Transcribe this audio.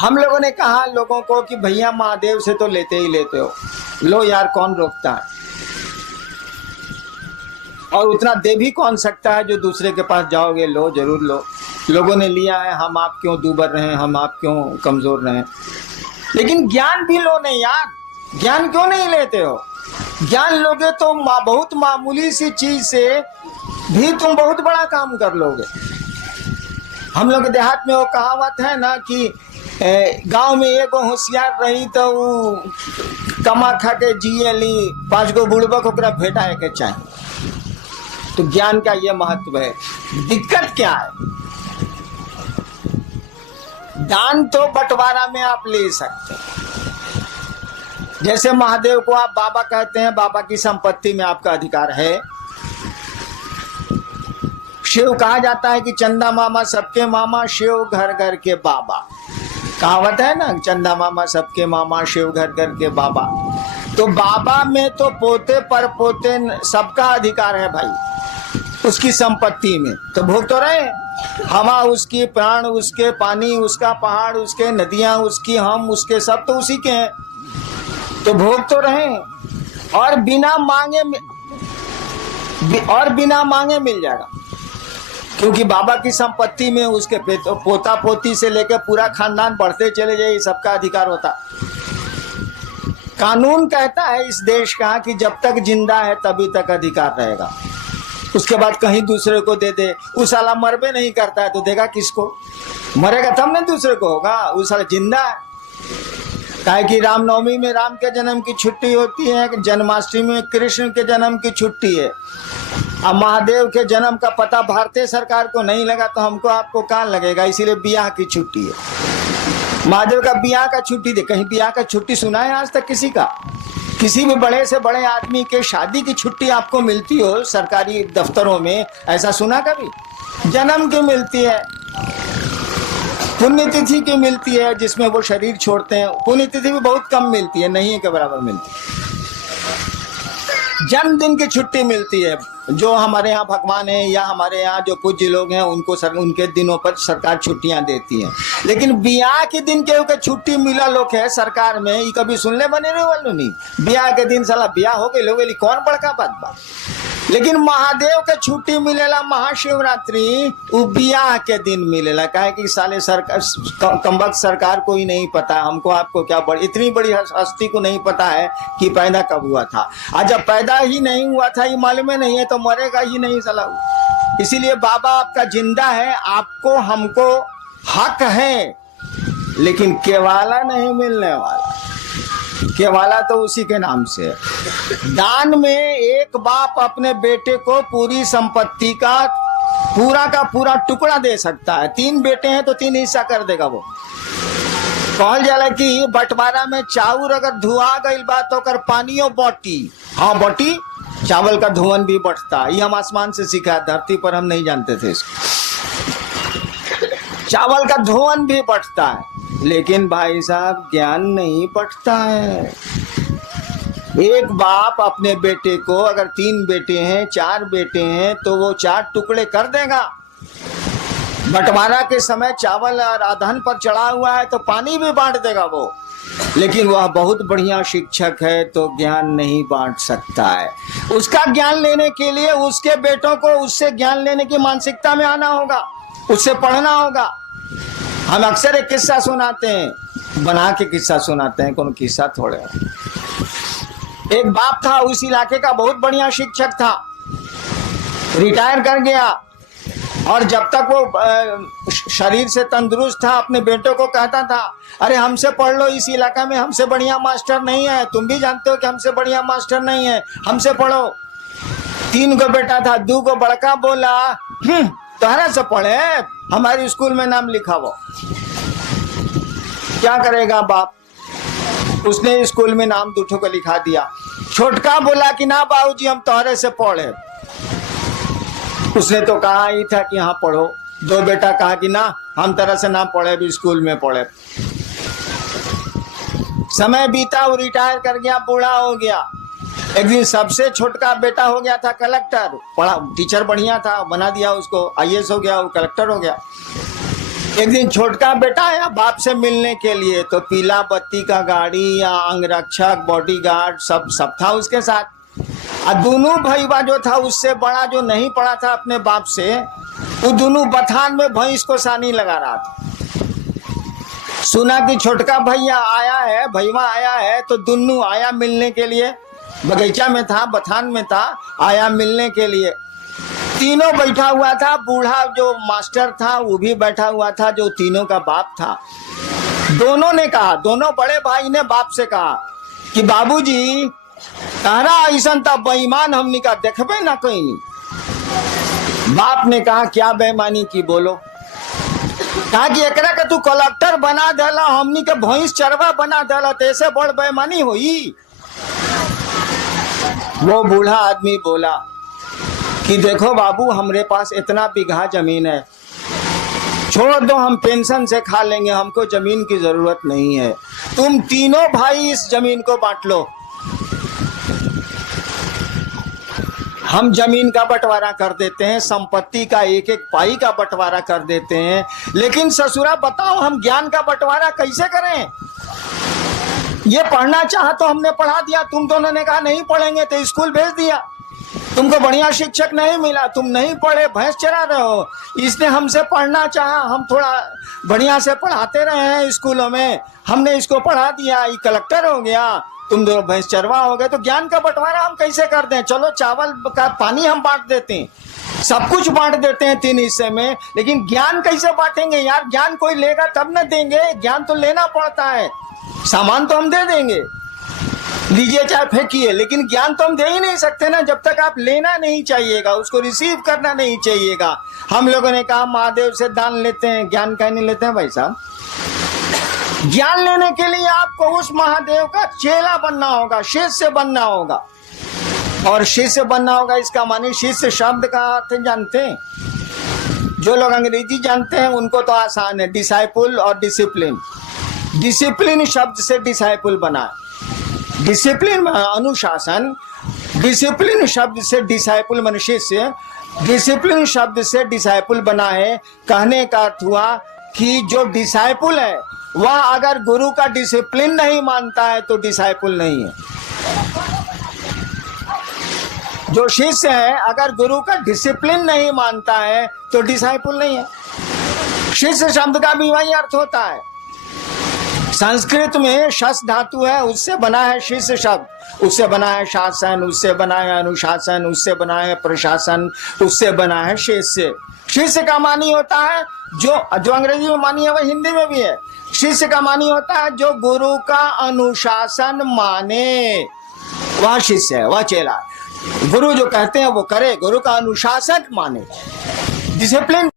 हम लोगों ने कहा लोगों को कि भैया महादेव से तो लेते ही लेते हो, लो यार कौन रोकता है, और उतना दे भी कौन सकता है जो दूसरे के पास जाओगे, लो जरूर लो। लोगों ने लिया है, हम आप क्यों दूबर रहे, हम आप क्यों कमजोर रहे। लेकिन ज्ञान भी लो नहीं यार, ज्ञान क्यों नहीं लेते हो? ज्ञान लोगे तो बहुत मामूली सी चीज से भी तुम बहुत बड़ा काम कर लोगे। हम लोग देहात में वो कहावत है ना कि गांव में एगो होशियार रही तो वो कमा खा के जिए ली, 5 गो बुड़बक ओकरा भेटाए के चाहिए। तो ज्ञान का ये महत्व है। दिक्कत क्या है? दान तो बंटवारा में आप ले सकते हैं। जैसे महादेव को आप बाबा कहते हैं, बाबा की संपत्ति में आपका अधिकार है। शिव कहा जाता है कि चंदा मामा सबके मामा, शिव घर घर के बाबा। कहावत है ना, चंदा मामा सबके मामा, शिव घर घर के बाबा। तो बाबा में तो पोते पर पोते सबका अधिकार है भाई, उसकी संपत्ति में तो भोग तो रहे। हवा उसकी, प्राण उसके, पानी उसका, पहाड़ उसके, नदियां उसकी, हम उसके, सब तो उसी के हैं, तो भोग तो रहे। और बिना मांगे मिल जाएगा, क्योंकि बाबा की संपत्ति में उसके पोता पोती से लेकर पूरा खानदान बढ़ते चले जाए, सबका अधिकार होता। कानून कहता है इस देश का कि जब तक जिंदा है तभी तक अधिकार रहेगा, उसके बाद कहीं दूसरे को दे दे। उस साला मरबे नहीं करता है तो देगा किसको? मरेगा तब ना दूसरे को होगा, उस साला जिंदा है। काहे कि रामनवमी में राम के जन्म की छुट्टी होती है, जन्माष्टमी में कृष्ण के जन्म की छुट्टी है। अब महादेव के जन्म का पता भारतीय सरकार को नहीं लगा तो हमको आपको कहाँ लगेगा, इसीलिए बियाह की छुट्टी है। महादेव का बियाह का छुट्टी दे, कहीं बियाह का छुट्टी सुना है आज तक किसी का? किसी भी बड़े से बड़े आदमी के शादी की छुट्टी आपको मिलती हो सरकारी दफ्तरों में, ऐसा सुना कभी? जन्म की मिलती है, पुण्यतिथि की मिलती है जिसमें वो शरीर छोड़ते हैं, पुण्यतिथि भी बहुत कम मिलती है, नहीं के बराबर मिलती है। जन्मदिन की छुट्टी मिलती है, जो हमारे यहाँ भगवान है या हमारे यहाँ जो पूज्य लोग हैं उनको उनके दिनों पर सरकार छुट्टियां देती है। लेकिन बियाह के दिन के छुट्टी मिला लोग है सरकार में, ये कभी सुनने बने रहे वालों नहीं। बियाह के दिन साला बियाह हो गए लोग, कौन बड़का बात बा। लेकिन महादेव के छुट्टी मिलेला महाशिवरात्रि, वो बियाह के दिन मिलेला। काहे कि साले सरकार कमबख्त सरकार को ही नहीं पता, हमको आपको क्या इतनी बड़ी हस्ती को नहीं पता है कि पैदा कब हुआ था। आज जब पैदा ही नहीं हुआ था ये मालूम नहीं है तो मरेगा ही नहीं साला। इसीलिए बाबा आपका जिंदा है, आपको हमको हक है, लेकिन केवाला नहीं मिलने वाला। केवाला तो उसी के नाम से है। दान में एक बाप अपने बेटे को पूरी संपत्ति का पूरा टुकड़ा दे सकता है। 3 बेटे हैं तो 3 हिस्सा कर देगा वो। कहल जाला कि बंटवारा में चाउर अगर धुआ गई बात तो कर पानियों बटी, हाँ बटी, चावल का धुआं भी बढ़ता है। ये हम आसमान से सीखा, धरती पर हम नहीं जानते थे इसको। चावल का धुआं भी बढ़ता है, लेकिन भाई साहब ज्ञान नहीं बढ़ता है। एक बाप अपने बेटे को, अगर 3 बेटे हैं 4 बेटे हैं तो वो 4 टुकड़े कर देगा। बंटवारा के समय चावल और अधन पर चढ़ा हुआ है तो पानी भी बांट देगा वो। लेकिन वह बहुत बढ़िया शिक्षक है तो ज्ञान नहीं बांट सकता है। उसका ज्ञान लेने के लिए उसके बेटों को उससे ज्ञान लेने की मानसिकता में आना होगा, उससे पढ़ना होगा। हम अक्सर एक किस्सा सुनाते हैं, बना के किस्सा सुनाते हैं, कौन किस्सा थोड़े। एक बाप था, उस इलाके का बहुत बढ़िया शिक्षक था, रिटायर कर गया, और जब तक वो शरीर से तंदुरुस्त था अपने बेटों को कहता था, अरे हमसे पढ़ लो, इस इलाका में हमसे बढ़िया मास्टर नहीं है, तुम भी जानते हो कि हमसे बढ़िया मास्टर नहीं है, हमसे पढ़ो। 3 को बेटा था, 2 को बड़का बोला तोहरा से पढ़े, हमारे स्कूल में नाम लिखाओ। क्या करेगा बाप, उसने स्कूल में नाम 2 को लिखा दिया। छोटका बोला कि ना बाबूजी हम तोहरे से पढ़े। उसने तो कहा ही था कि हाँ पढ़ो। 2 बेटा कहा कि ना हम तरह से ना पढ़े, भी स्कूल में पढ़े। समय बीता, वो रिटायर कर गया, बूढ़ा हो गया। एक दिन सबसे छोटका बेटा हो गया था कलेक्टर, पढ़ा टीचर बढ़िया था, बना दिया उसको, IAS हो गया, वो कलेक्टर हो गया। एक दिन छोटका बेटा आया बाप से मिलने के लिए, तो पीला बत्ती का गाड़ी या अंगरक्षक बॉडीगार्ड सब था उसके साथ। और दोनों भईवा जो था उससे बड़ा जो नहीं पड़ा था अपने बाप से, वो दोनों बथान में भैंस को सानी लगा रहा था। सुना कि छोटका भैया आया है, भईवा आया है, तो दोनों आया मिलने के लिए। बगीचा में था, बथान में था, आया मिलने के लिए। तीनों बैठा हुआ था, बूढ़ा जो मास्टर था वो भी बैठा हुआ था, जो तीनों का बाप था। दोनों ने कहा, दोनों बड़े भाई ने बाप से कहा कि बाबूजी तारा ऐसा था बेईमान हमनी का देखबे ना कोई नहीं। बाप ने कहा क्या बेईमानी की बोलो? कहा कि एकरा के तू कलेक्टर बना देला, हमनी के भैंस चरवा बना देला, तो ऐसे बड़ बेईमानी हुई। वो बूढ़ा आदमी बोला कि देखो बाबू हमरे पास इतना बीघा जमीन है, छोड़ दो हम पेंशन से खा लेंगे, हमको जमीन की जरूरत नहीं है, तुम तीनों भाई इस जमीन को बांट लो। हम जमीन का बंटवारा कर देते हैं, संपत्ति का एक एक पाई का बंटवारा कर देते हैं, लेकिन ससुरा बताओ हम ज्ञान का बंटवारा कैसे करें? ये पढ़ना चाहा तो हमने पढ़ा दिया, तुम दोनों ने कहा नहीं पढ़ेंगे तो स्कूल भेज दिया। तुमको बढ़िया शिक्षक नहीं मिला, तुम नहीं पढ़े, भैंस चरा रहे हो। इसने हमसे पढ़ना चाहा, हम थोड़ा बढ़िया से पढ़ाते रहे हैं स्कूलों में, हमने इसको पढ़ा दिया, ये कलेक्टर हो गया, तुम दोनों भैंस चरवा हो गए। तो ज्ञान का बंटवारा हम कैसे कर दें? चलो चावल का पानी हम बांट देते हैं, सब कुछ बांट देते हैं 3 हिस्से में, लेकिन ज्ञान कैसे बांटेंगे यार? ज्ञान कोई लेगा तब न देंगे, ज्ञान तो लेना पड़ता है। सामान तो हम दे देंगे, लीजिए चाहे फेंकिए, लेकिन ज्ञान तो हम दे ही नहीं सकते ना जब तक आप लेना नहीं चाहिएगा, उसको रिसीव करना नहीं चाहिएगा। हम लोगों ने कहा महादेव से दान लेते हैं, ज्ञान कहीं नहीं लेते हैं भाई साहब। ज्ञान लेने के लिए आपको उस महादेव का चेला बनना होगा, शिष्य बनना होगा। और शिष्य बनना होगा इसका माने शिष्य शब्द का अर्थ जानते हैं? जो लोग अंग्रेजी जानते हैं उनको तो आसान है, डिसाइपुल और डिसिप्लिन। डिसिप्लिन शब्द से डिसाइपुल बना है, डिसिप्लिन में अनुशासन, डिसिप्लिन शब्द से डिसाइपुल मन शिष्य, डिसिप्लिन शब्द से डिसाइपुल बना है। कहने का अर्थ हुआ कि जो डिसाइपुल है वह अगर गुरु का डिसिप्लिन नहीं मानता है तो डिसाइपुल नहीं है। जो शिष्य है अगर गुरु का डिसिप्लिन नहीं मानता है तो डिसाइपुल नहीं है। शिष्य शब्द का भी वही अर्थ होता है। संस्कृत में शस धातु है, उससे बना है शिष्य शब्द, उससे बना है शासन, उससे बना है अनुशासन, उससे बना है प्रशासन, उससे बना है शिष्य। शिष्य का मानी होता है जो अंग्रेजी में मानी है वह हिंदी में भी है। शिष्य का मानी होता है जो गुरु का अनुशासन माने, वह शिष्य है, वह चेला। गुरु जो कहते हैं वो करे, गुरु का अनुशासन माने, डिसिप्लिन